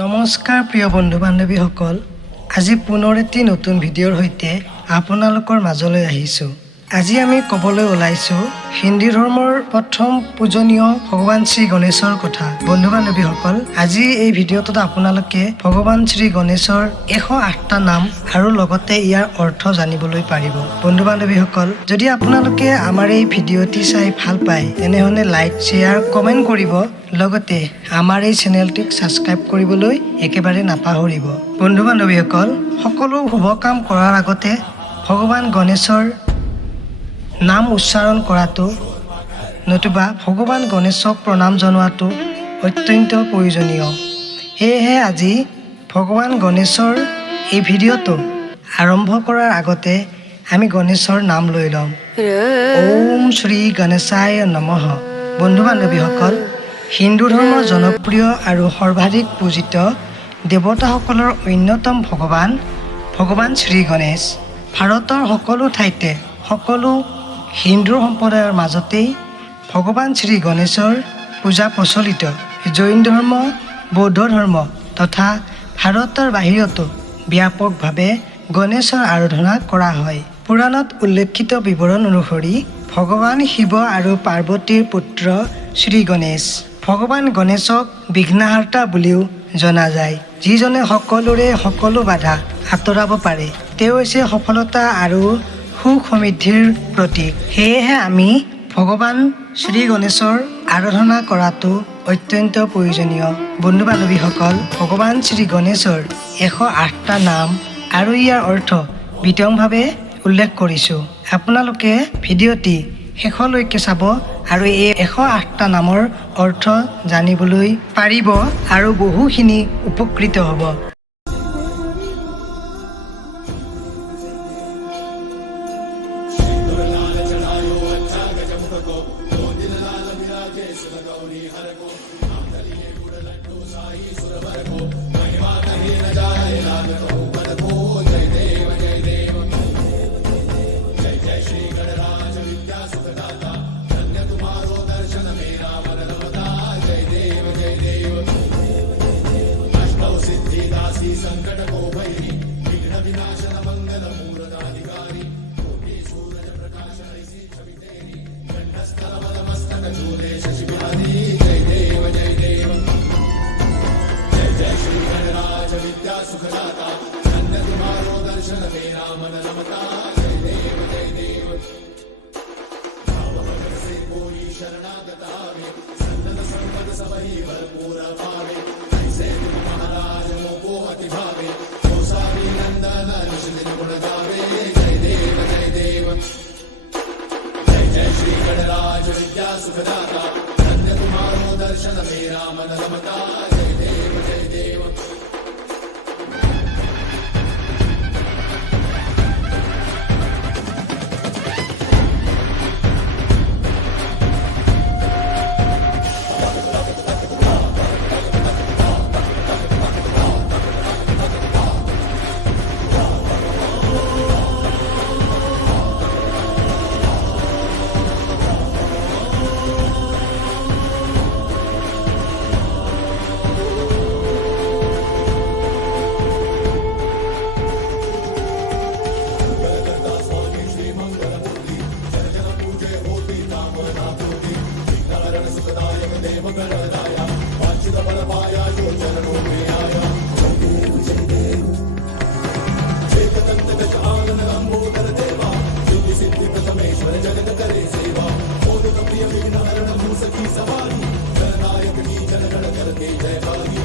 নমস্কাৰ প্ৰিয় বন্ধু বান্ধৱীসকল, আজি পুনৰ এটি নতুন ভিডিঅ'ৰ সৈতে আপোনালোকৰ মাজলৈ আহিছোঁ। আজি আমি ক'বলৈ ওলাইছোঁ হিন্দু ধৰ্মৰ প্ৰথম পূজনীয় ভগৱান শ্ৰী গণেশৰ কথা। বন্ধু বান্ধৱীসকল, আজি এই ভিডিঅ'টোত আপোনালোকে ভগৱান শ্ৰী গণেশৰ 108টা নাম আৰু লগতে ইয়াৰ অৰ্থ জানিবলৈ পাৰিব। বন্ধু বান্ধৱীসকল, যদি আপোনালোকে আমাৰ এই ভিডিঅ'টি চাই ভাল পায় তেনেহ'লে লাইক, শ্বেয়াৰ, কমেণ্ট কৰিব। লগতে আমাৰ এই চেনেলটিক ছাবস্ক্ৰাইব কৰিবলৈ একেবাৰে নাপাহৰিব। বন্ধু বান্ধৱীসকল, সকলো শুভ কাম কৰাৰ আগতে ভগৱান গণেশৰ নাম উচ্চাৰণ কৰাটো নতুবা ভগৱান গণেশক প্ৰণাম জনোৱাটো অত্যন্ত প্ৰয়োজনীয়। সেয়েহে আজি ভগৱান গণেশৰ এই ভিডিঅ'টো আৰম্ভ কৰাৰ আগতে আমি গণেশৰ নাম লৈ ল'ম। ওম শ্ৰী গণেশায় নমঃ। বন্ধু বান্ধৱীসকল, হিন্দু ধৰ্মৰ জনপ্ৰিয় আৰু সৰ্বাধিক পূজিত দেৱতাসকলৰ অন্যতম ভগৱান শ্ৰী গণেশ। ভাৰতৰ সকলো ঠাইতে সকলো হিন্দু সম্প্ৰদায়ৰ মাজতেই ভগৱান শ্ৰী গণেশৰ পূজা প্ৰচলিত। জৈন ধৰ্ম, বৌদ্ধ ধৰ্ম তথা ভাৰতৰ বাহিৰতো ব্যাপকভাৱে গণেশৰ আৰাধনা কৰা হয়। পুৰাণত উল্লেখিত বিৱৰণ অনুসৰি ভগৱান শিৱ আৰু পাৰ্বতীৰ পুত্ৰ শ্ৰী গণেশ। ভগৱান গণেশক বিঘ্নহাৰ্তা বুলিও জনা যায়, যিজনে সকলোৰে সকলো বাধা আঁতৰাব পাৰে। তেওঁ হৈছে সফলতা আৰু সুখ সমৃদ্ধিৰ প্ৰতীক। সেয়েহে আমি ভগৱান শ্ৰী গণেশৰ আৰাধনা কৰাটো অত্যন্ত প্ৰয়োজনীয়। বন্ধু বান্ধৱীসকল, ভগৱান শ্ৰী গণেশৰ 108টা নাম আৰু ইয়াৰ অৰ্থ বিতংভাৱে উল্লেখ কৰিছোঁ। আপোনালোকে ভিডিঅ'টি শেষলৈকে চাব আৰু এই 108টা নামৰ অৰ্থ জানিবলৈ পাৰিব আৰু বহুখিনি উপকৃত হ'ব। जय